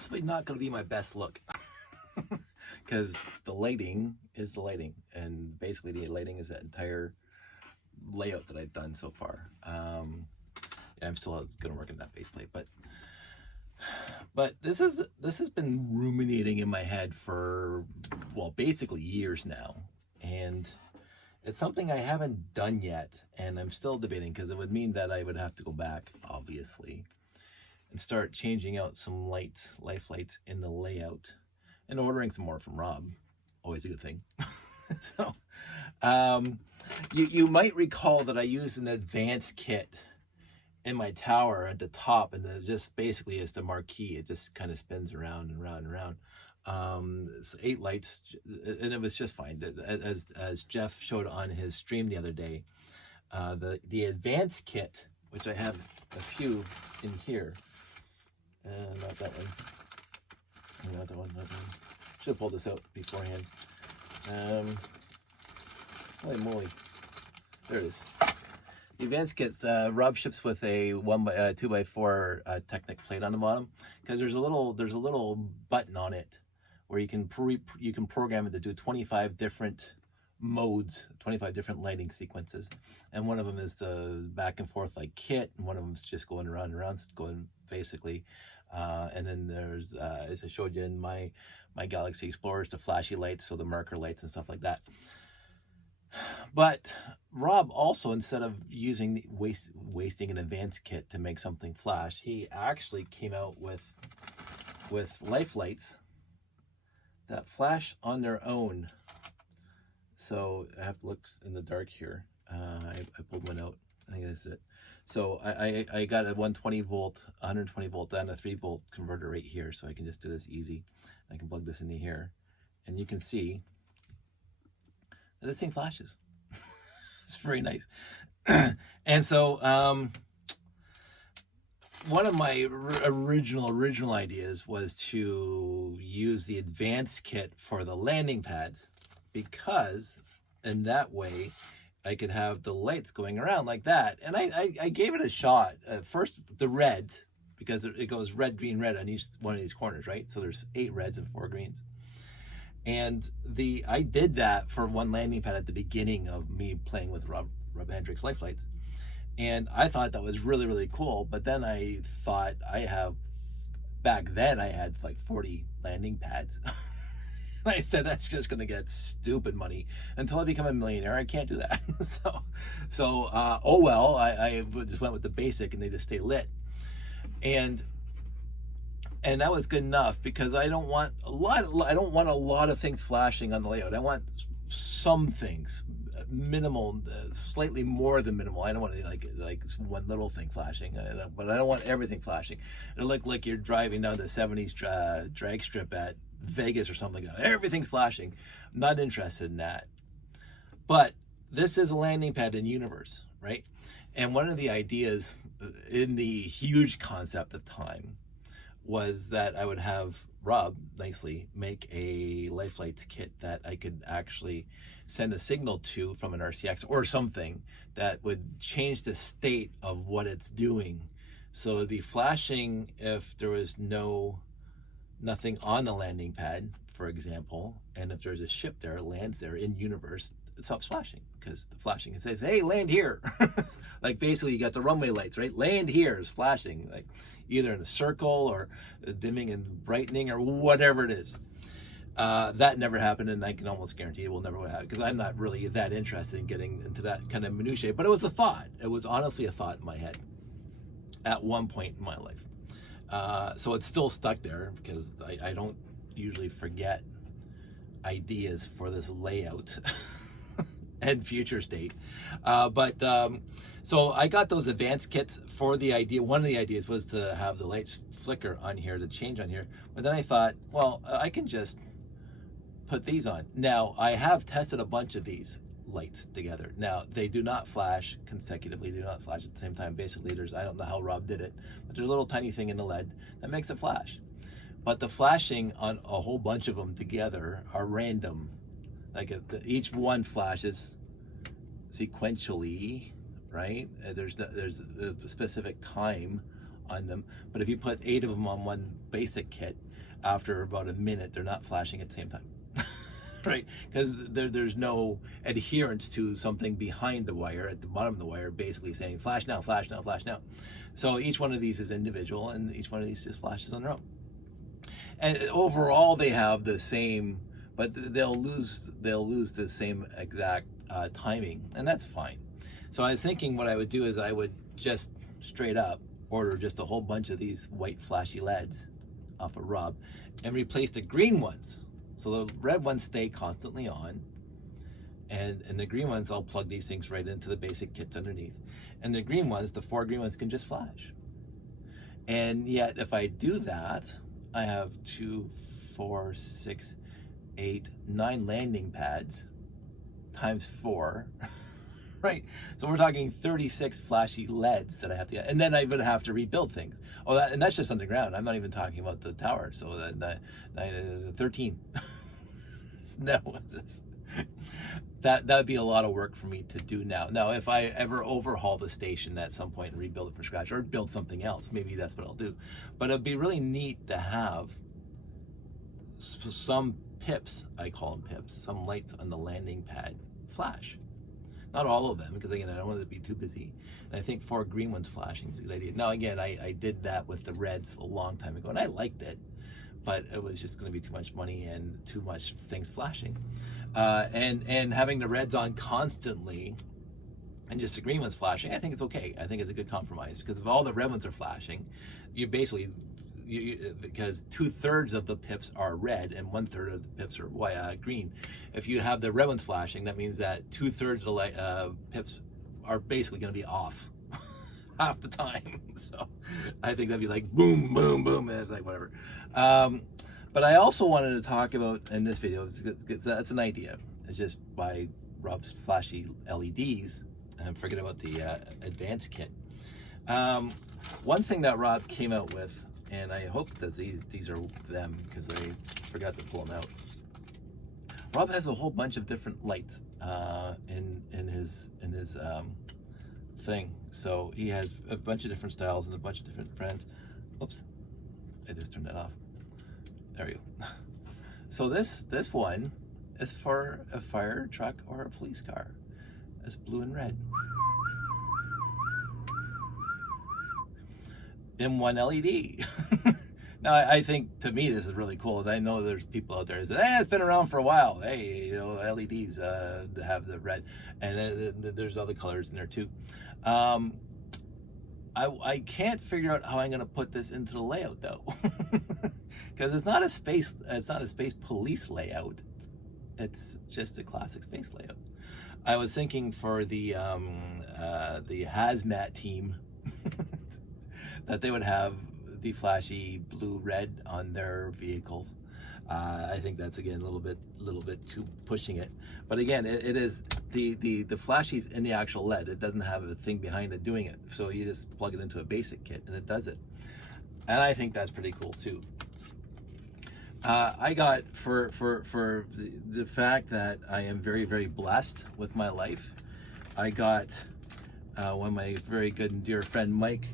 possibly not going to be my best look because the lighting is the lighting, and basically the lighting is that entire layout that I've done so far. I'm still going to work on that base plate, but this has been ruminating in my head for, well, basically years now, and it's something I haven't done yet, and I'm still debating because it would mean that I would have to go back, obviously, and start changing out some lights, LifeLites in the layout, and ordering some more from Rob. Always a good thing. So, you might recall that I used an advanced kit in my tower at the top, and it just basically is the marquee. It just kind of spins around and around and around. It's 8 lights, and it was just fine. As Jeff showed on his stream the other day, the advanced kit, which I have a few in here, not that one, not that one, not that one. Should have pulled this out beforehand. Holy moly, there it is. The advanced kit, Rob ships with a 2x4 Technic plate on the bottom, because there's a little button on it where you can program it to do 25 different modes, 25 different lighting sequences, and one of them is the back and forth like kit, and one of them is just going around and around, going basically, and then there's as I showed you in my Galaxy Explorers, the flashy lights, so the marker lights and stuff like that. But Rob also, instead of wasting an advanced kit to make something flash, he actually came out with LifeLites that flash on their own. So I have to look in the dark here. I pulled one out. I think that's it. So I got a 120 volt and a 3 volt converter right here, so I can just do this easy. I can plug this into here, and you can see that this thing flashes. It's very nice. And so one of my original ideas was to use the advanced kit for the landing pads, because in that way I could have the lights going around like that. And I gave it a shot. First, the red, because it goes red, green, red on each one of these corners, right? So there's 8 reds and 4 greens. And I did that for one landing pad at the beginning of me playing with Rob Hendrick's LifeLites. And I thought that was really, really cool. But then I thought back then I had like 40 landing pads. I said, that's just going to get stupid money. Until I become a millionaire, I can't do that. So oh well, I just went with the basic, and they just stay lit. And that was good enough, because I don't want a lot of things flashing on the layout. I want some things, minimal, slightly more than minimal. I don't want like one little thing flashing, but I don't want everything flashing. It'll look like you're driving down the 70s drag strip at Vegas or something like that. Everything's flashing. I'm not interested in that. But this is a landing pad in universe, right? And one of the ideas in the huge concept of time was that I would have Rob nicely make a LifeLites kit that I could actually send a signal to from an RCX or something that would change the state of what it's doing. So it'd be flashing if there was nothing on the landing pad, for example, and if there's a ship there, it lands there in universe, it stops flashing, because the flashing, it says, hey, land here. Like basically you got the runway lights, right? Land here is flashing, like either in a circle or dimming and brightening or whatever it is. That never happened, and I can almost guarantee it will never happen, because I'm not really that interested in getting into that kind of minutiae. But it was a thought. It was honestly a thought in my head at one point in my life. So it's still stuck there, because I don't usually forget ideas for this layout and future state. So I got those advanced kits for the idea. One of the ideas was to have the lights flicker on here, to change on here. But then I thought, well, I can just put these on. Now, I have tested a bunch of these lights together. Now, they do not flash consecutively, do not flash at the same time. Basically, I don't know how Rob did it, but there's a little tiny thing in the LED that makes it flash. But the flashing on a whole bunch of them together are random. Like each one flashes sequentially, right? There's a specific time on them. But if you put 8 of them on one basic kit, after about a minute, they're not flashing at the same time. Right? Because there's no adherence to something behind the wire, at the bottom of the wire, basically saying flash now, flash now, flash now. So each one of these is individual, and each one of these just flashes on their own. And overall, they have the same, but they'll lose the same exact timing, and that's fine. So I was thinking what I would do is I would just straight up order just a whole bunch of these white flashy LEDs off of Rob and replace the green ones. So the red ones stay constantly on, and the green ones, I'll plug these things right into the basic kits underneath. And the green ones, the 4 green ones, can just flash. And yet, if I do that, I have 2, 4, 6, 8, 9 landing pads times 4, right? So we're talking 36 flashy LEDs that I have to get, and then I would have to rebuild things. Oh, and that's just underground. I'm not even talking about the tower. So that 13. No, that'd be a lot of work for me to do now. Now, if I ever overhaul the station at some point and rebuild it from scratch, or build something else, maybe that's what I'll do. But it'd be really neat to have some pips, I call them pips, some lights on the landing pad flash. Not all of them, because again, I don't want it to be too busy. And I think 4 green ones flashing is a good idea. Now again, I did that with the reds a long time ago, and I liked it, but it was just going to be too much money and too much things flashing. And having the reds on constantly and just the green ones flashing, I think it's okay. I think it's a good compromise, because if all the red ones are flashing, you basically, because 2/3 of the pips are red and 1/3 of the pips are white, green. If you have the red ones flashing, that means that 2/3 of the pips are basically going to be off half the time. So I think that'd be like boom, boom, boom, and it's like whatever. But I also wanted to talk about in this video, because that's an idea. It's just by Rob's flashy LEDs, and forget about the advanced kit. One thing that Rob came out with, and I hope that these are them, because I forgot to pull them out. Rob has a whole bunch of different lights in his thing. So he has a bunch of different styles and a bunch of different brands. Oops, I just turned that off. There we go. So this one is for a fire truck or a police car. It's blue and red. In one LED. Now, I think, to me, this is really cool. And I know there's people out there that say, it's been around for a while. Hey, you know, LEDs have the red, and there's other colors in there too. I can't figure out how I'm going to put this into the layout though, because it's not a space police layout. It's just a classic space layout. I was thinking for the hazmat team that they would have the flashy blue-red on their vehicles. I think that's again a little bit too pushing it. But again, it is the flashies in the actual LED. It doesn't have a thing behind it doing it. So you just plug it into a basic kit and it does it. And I think that's pretty cool too. I got for the fact that I am very, very blessed with my life. I got when my very good and dear friend Mike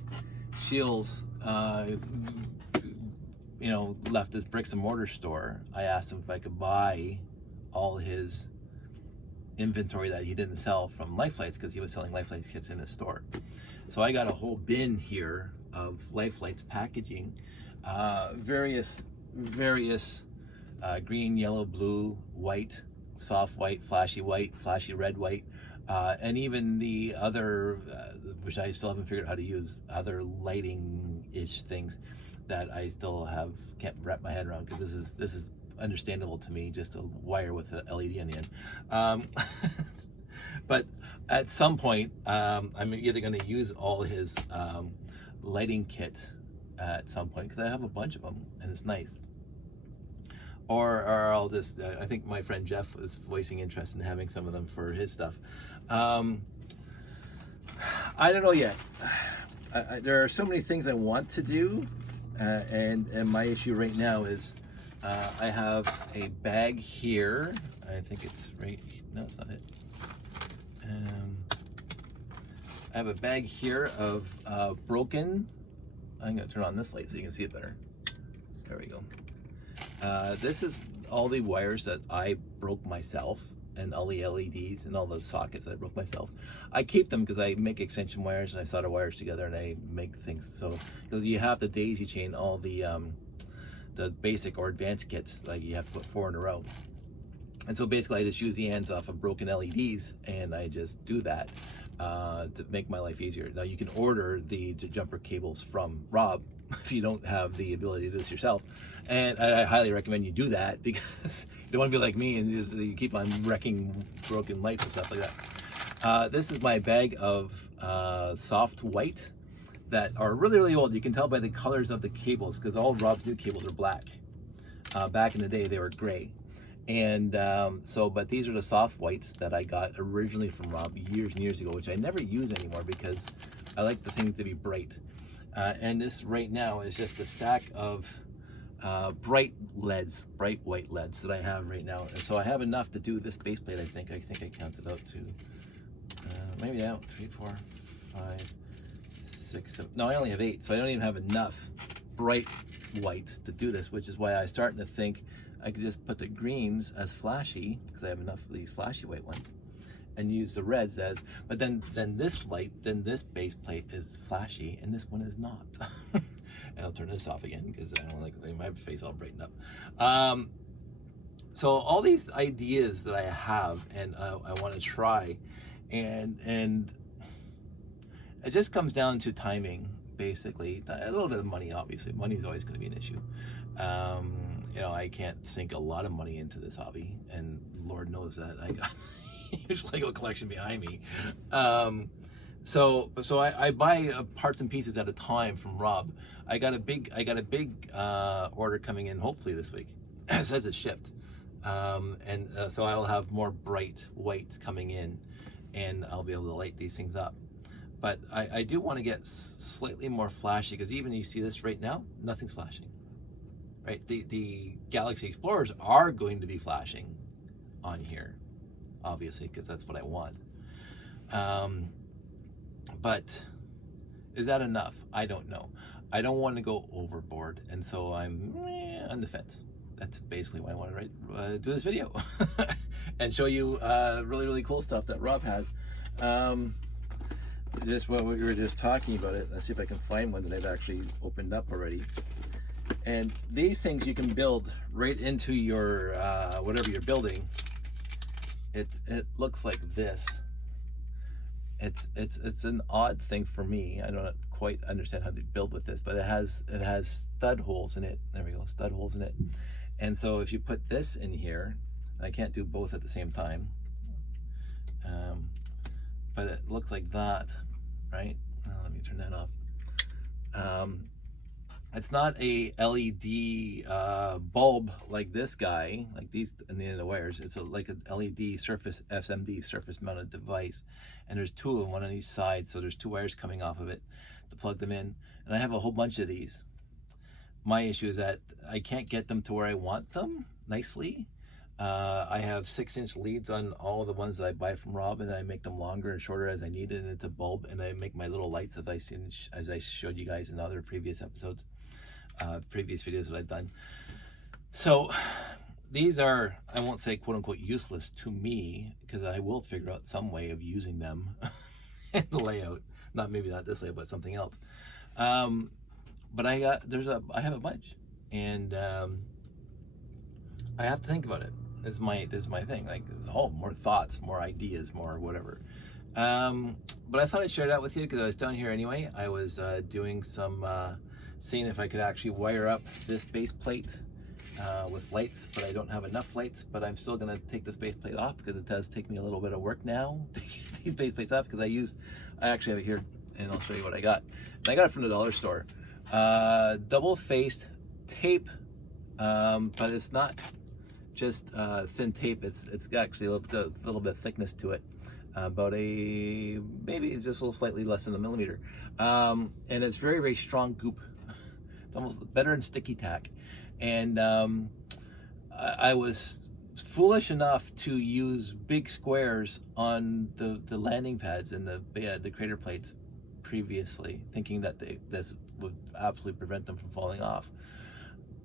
Shields left his bricks and mortar store. I asked him if I could buy all his inventory that he didn't sell from LifeLites, because he was selling LifeLites kits in his store. So I got a whole bin here of LifeLites packaging, various green, yellow, blue, white, soft white, flashy red, white, and even the other, which I still haven't figured out how to use, other lighting-ish things that I still can't wrap my head around, because this is understandable to me, just a wire with an LED on the end. But at some point, I'm either going to use all his lighting kit at some point, because I have a bunch of them and it's nice. Or I'll just, I think my friend Jeff was voicing interest in having some of them for his stuff. I don't know yet. There are so many things I want to do, and my issue right now is I have a bag here. I think it's right, no, it's not it. I have a bag here of broken I'm going to turn on this light so you can see it better. There we go. This is all the wires that I broke myself, and all the LEDs and all the sockets that I broke myself. I keep them because I make extension wires and I solder wires together and I make things. So because you have to daisy chain all the basic or advanced kits, like you have to put 4 in a row. And so basically I just use the ends off of broken LEDs and I just do that to make my life easier. Now you can order the jumper cables from Rob if you don't have the ability to do this yourself. And I highly recommend you do that because you don't want to be like me and you keep on wrecking broken lights and stuff like that. This is my bag of soft white that are really, really old. You can tell by the colors of the cables because all Rob's new cables are black. Back in the day, they were gray. And but these are the soft whites that I got originally from Rob years and years ago, which I never use anymore because I like the things to be bright. And this right now is just a stack of bright white LEDs that I have right now. And so I have enough to do this base plate. I think I counted out to maybe now 3, 4, 5, 6, 7. No, I only have 8, so I don't even have enough bright whites to do this, which is why I'm starting to think I could just put the greens as flashy because I have enough of these flashy white ones, and use the reds as. But then this base plate is flashy and this one is not. And I'll turn this off again because I don't like my face all brightened up. So all these ideas that I have and I want to try, and it just comes down to timing, basically. A little bit of money, obviously. Money is always going to be an issue. You know, I can't sink a lot of money into this hobby, and Lord knows that I got a huge Lego collection behind me. So I buy parts and pieces at a time from Rob. I got a big order coming in hopefully this week. It says it's shipped, so I'll have more bright whites coming in, and I'll be able to light these things up. But I do want to get slightly more flashy because even you see this right now, nothing's flashing. Right, the Galaxy Explorers are going to be flashing on here, obviously, because that's what I want. But is that enough? I don't know. I don't want to go overboard, and so I'm on the fence. That's basically why I want to do this video and show you really, really cool stuff that Rob has. Just what we were just talking about it. Let's see if I can find one that I've actually opened up already. And these things you can build right into your whatever you're building. It looks like this. It's an odd thing for me. I don't quite understand how to build with this, but it has stud holes in it. There we go, stud holes in it. And so if you put this in here, I can't do both at the same time. But it looks like that, right? Let me turn that off. It's not a LED bulb like this guy, like these in the end of the wires. It's like an LED surface SMD, surface mounted device, and there's 2 of them, one on each side. So there's 2 wires coming off of it to plug them in, and I have a whole bunch of these. My issue is that I can't get them to where I want them nicely. I have 6-inch leads on all the ones that I buy from Rob, and I make them longer and shorter as I need it, and it's a bulb, and I make my little lights as I showed you guys in other previous episodes. Previous videos that I've done. So these are, I won't say quote unquote useless to me, because I will figure out some way of using them in the layout. Maybe not this layout, but something else. But I have a bunch, and I have to think about it. This is my thing. Like, more thoughts, more ideas, more whatever. But I thought I'd share that with you because I was down here anyway. I was doing some seeing if I could actually wire up this base plate with lights, but I don't have enough lights. But I'm still going to take this base plate off because it does take me a little bit of work now to get these base plates off, because I actually have it here, and I'll show you what I got. And I got it from the dollar store. Double-faced tape, but it's not just thin tape. It's actually a little bit of thickness to it. About maybe just a little slightly less than a millimeter. And it's very, very strong goop. It's almost better than sticky tack. And I was foolish enough to use big squares on the landing pads and the crater plates previously, thinking that this would absolutely prevent them from falling off.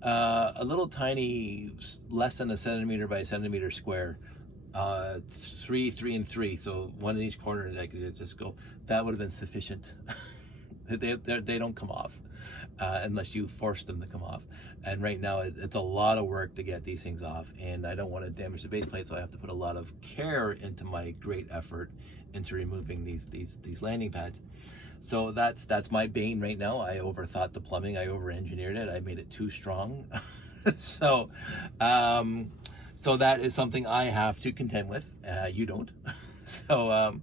A little tiny, less than a centimeter by a centimeter square, 3, 3, and 3, so one in each corner, and I could just go. That would have been sufficient. They don't come off unless you force them to come off. And right now it's a lot of work to get these things off, and I don't want to damage the base plate, so I have to put a lot of care into my great effort into removing these landing pads. So that's my bane right now. I overthought the plumbing. I over-engineered it. I made it too strong. So that is something I have to contend with. You don't. So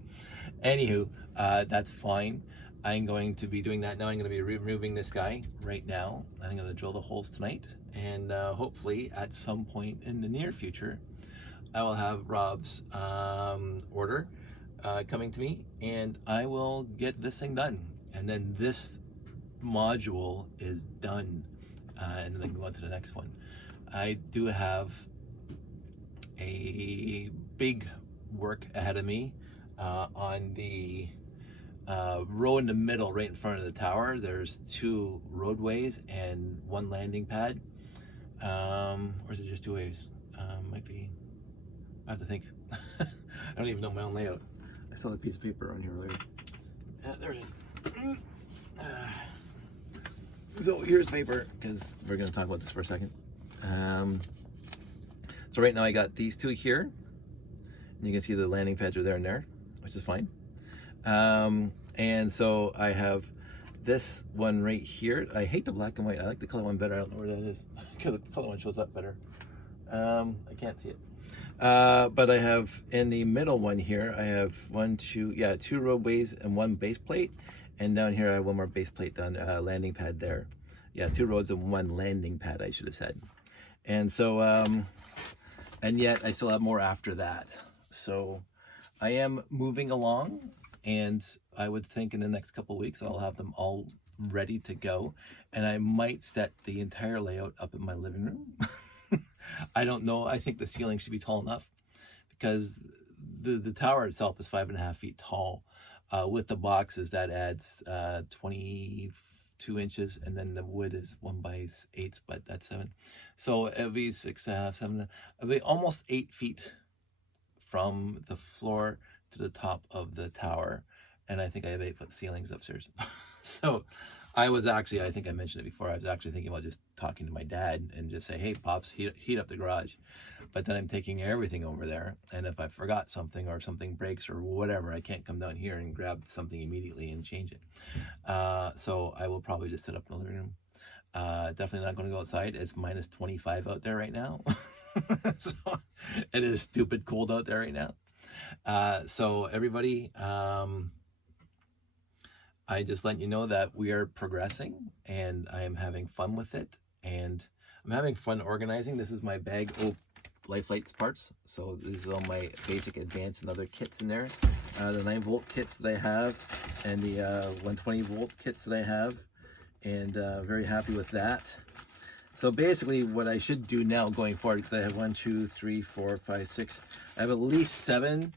anywho, that's fine. I'm going to be doing that now. I'm going to be removing this guy right now. I'm going to drill the holes tonight, and hopefully at some point in the near future, I will have Rob's order coming to me, and I will get this thing done, and then this module is done, and then I can go on to the next one. I do have a big work ahead of me on the row in the middle, right in front of the tower. There's 2 roadways and 1 landing pad, or is it just 2 ways? Might be, I have to think. I don't even know my own layout. I saw the piece of paper on here earlier. There it is. So here's paper, because we're going to talk about this for a second. So right now I got these 2 here, and you can see the landing pads are there and there, which is fine. And so I have this one right here. I hate the black and white. I like the color one better. I don't know where that is. The color one shows up better. I can't see it. But I have in the middle one here, I have 2 roadways and 1 base plate. And down here I have 1 more base plate done, landing pad there. Yeah, 2 roads and 1 landing pad, I should have said. And so, and yet I still have more after that. So I am moving along, and I would think in the next couple of weeks I'll have them all ready to go, and I might set the entire layout up in my living room. I don't know. I think the ceiling should be tall enough, because the tower itself is 5.5 feet tall. With the boxes, that adds 22 inches, and then the wood is 1/8, but that's 7. So it'll be 6.5, 7. It'll be almost 8 feet from the floor to the top of the tower, and I think I have 8-foot ceilings upstairs. So I was actually, I think I mentioned it before, I was actually thinking about just talking to my dad and just say, hey, Pops, heat up the garage. But then I'm taking everything over there, and if I forgot something or something breaks or whatever, I can't come down here and grab something immediately and change it. So I will probably just sit up in the living room. Definitely not going to go outside. It's minus 25 out there right now. So it is stupid cold out there right now. So everybody, I just let you know that we are progressing, and I am having fun with it, and I'm having fun organizing. This is my bag of LifeLites parts. So these are all my basic, advanced, and other kits in there. The 9-volt kits that I have, and the 120-volt kits that I have, and very happy with that. So basically what I should do now going forward, because I have 1, 2, 3, 4, 5, 6, I have at least 7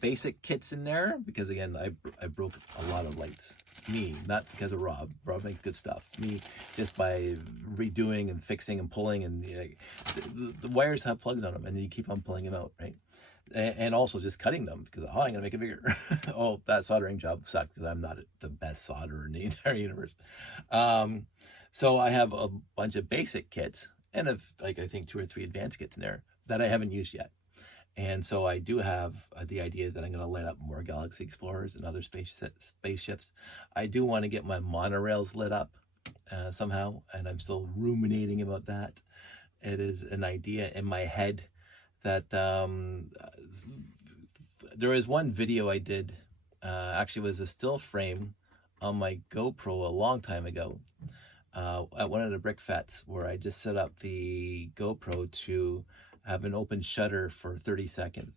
basic kits in there, because again, I broke a lot of lights. Me, not because of Rob. Rob makes good stuff. Me, just by redoing and fixing and pulling, and the wires have plugs on them, and you keep on pulling them out, right? And also just cutting them, because I'm gonna make it bigger. Oh, that soldering job sucked, because I'm not the best solderer in the entire universe. So I have a bunch of basic kits, and I think 2 or 3 advanced kits in there that I haven't used yet. And so I do have the idea that I'm going to light up more Galaxy Explorers and other spaceships. I do want to get my monorails lit up somehow, and I'm still ruminating about that. It is an idea in my head that there is one video I did, actually it was a still frame on my GoPro a long time ago, at one of the brick fets, where I just set up the GoPro to have an open shutter for 30 seconds,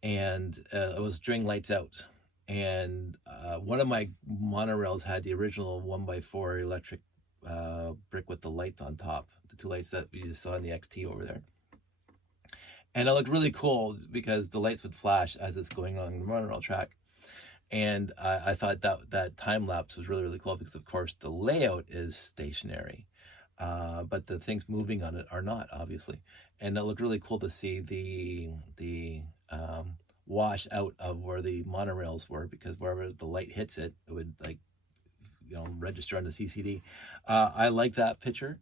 and it was during lights out, and one of my monorails had the original 1x4 electric brick with the lights on top, the 2 lights that we just saw in the XT over there, and it looked really cool because the lights would flash as it's going on the monorail track. And I thought that time lapse was really, really cool because, of course, the layout is stationary, but the things moving on it are not, obviously. And it looked really cool to see the wash out of where the monorails were, because wherever the light hits it, it would, like, register on the CCD. I like that picture.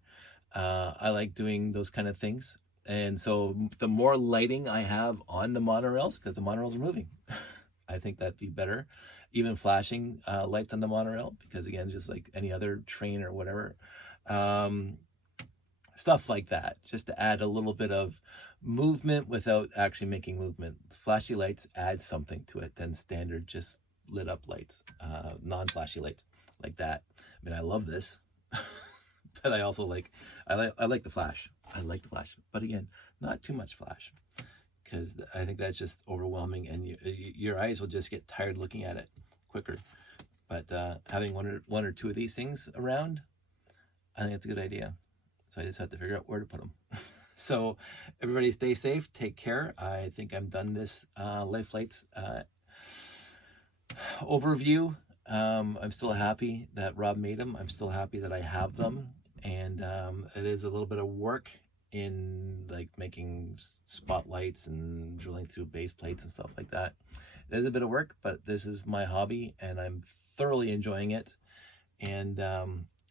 I like doing those kind of things. And so the more lighting I have on the monorails, because the monorails are moving, I think that'd be better. Even flashing lights on the monorail, because again, just like any other train or whatever, stuff like that, just to add a little bit of movement without actually making movement. Flashy lights add something to it than standard just lit up lights, non-flashy lights like that. I mean, I love this, but I also like the flash. I like the flash, but again, not too much flash, because I think that's just overwhelming, and your eyes will just get tired looking at it quicker. But having one or two of these things around, I think it's a good idea. So I just have to figure out where to put them. So everybody stay safe, take care. I think I'm done this LifeLites overview. I'm still happy that Rob made them. I'm still happy that I have them. And it is a little bit of work in like making spotlights and drilling through base plates and stuff like that. It is a bit of work, but this is my hobby and I'm thoroughly enjoying it. And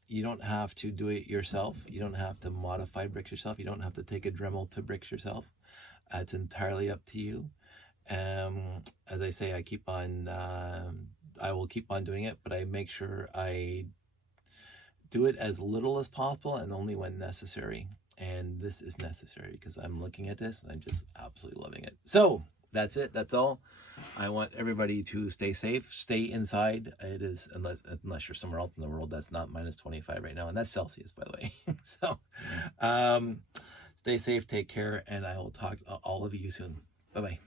you don't have to do it yourself. You don't have to modify bricks yourself. You don't have to take a Dremel to bricks yourself. It's entirely up to you. As I say, I will keep on doing it, but I make sure I do it as little as possible and only when necessary. And this is necessary because I'm looking at this and I'm just absolutely loving it. So that's it. That's all. I want everybody to stay safe, stay inside. It is, unless you're somewhere else in the world that's not -25 right now, and that's Celsius, by the way. So stay safe, take care, and I will talk to all of you soon. Bye-bye.